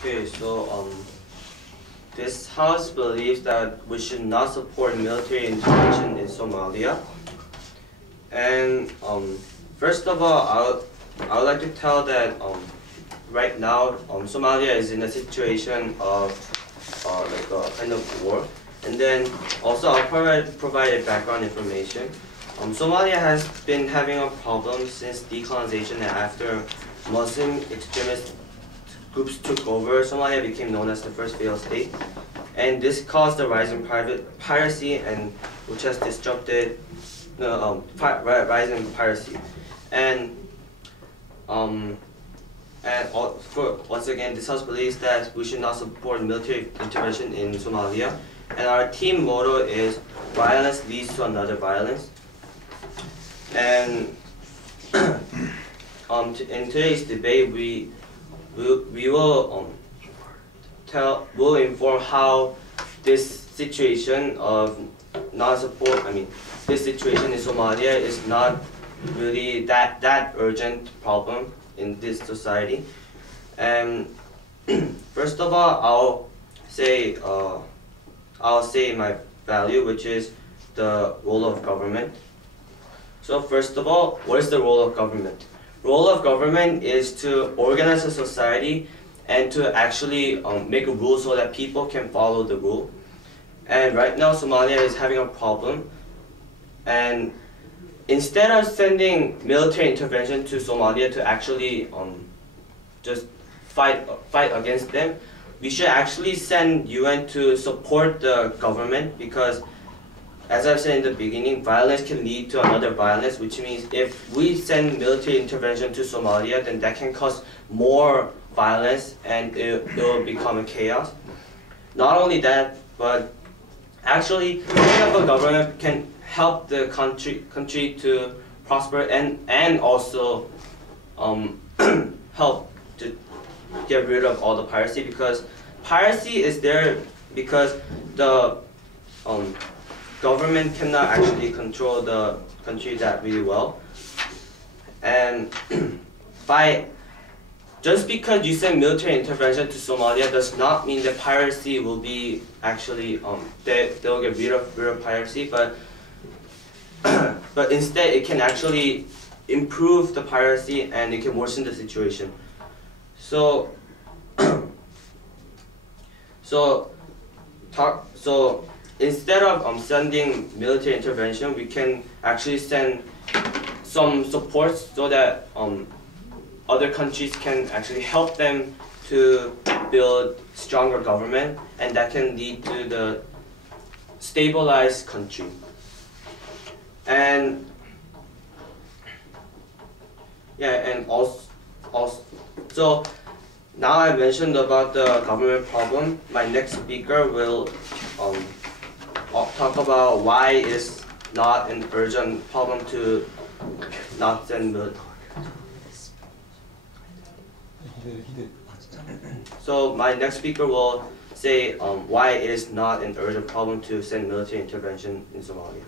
Okay, so this House believes that we should not support military intervention in Somalia. And first of all, I would like to tell that right now Somalia is in a situation of like a kind of war. And then also I'll provide background information. Somalia has been having a problem since decolonization, and after Muslim extremist groups took over, Somalia became known as the first failed state. And this caused the rise in piracy, and which has disrupted the rise in piracy. And once again, this House believes that we should not support military intervention in Somalia. And our team motto is violence leads to another violence. And in today's debate, we will inform how this situation of non-support, this situation in Somalia is not really that urgent problem in this society. And first of all, I'll say my value, which is the role of government. So first of all, what is the role of government? Role of government is to organize a society and to actually make a rule so that people can follow the rule. And right now Somalia is having a problem, and instead of sending military intervention to Somalia to actually just fight against them, we should actually send UN to support the government, because as I've said in the beginning, violence can lead to another violence, which means if we send military intervention to Somalia, then that can cause more violence and it will become a chaos. Not only that, but actually setting up a government can help the country to prosper and also help to get rid of all the piracy, because piracy is there because the government cannot actually control the country that really well. And just because you send military intervention to Somalia does not mean that piracy will be actually they'll get rid of piracy, but instead it can actually improve the piracy and it can worsen the situation. So instead of sending military intervention, we can actually send some support so that other countries can actually help them to build stronger government, and that can lead to the stabilized country. And so now I mentioned about the government problem. My next speaker will talk about why it's not an urgent problem to not send military. So my next speaker will say why it is not an urgent problem to send military intervention in Somalia.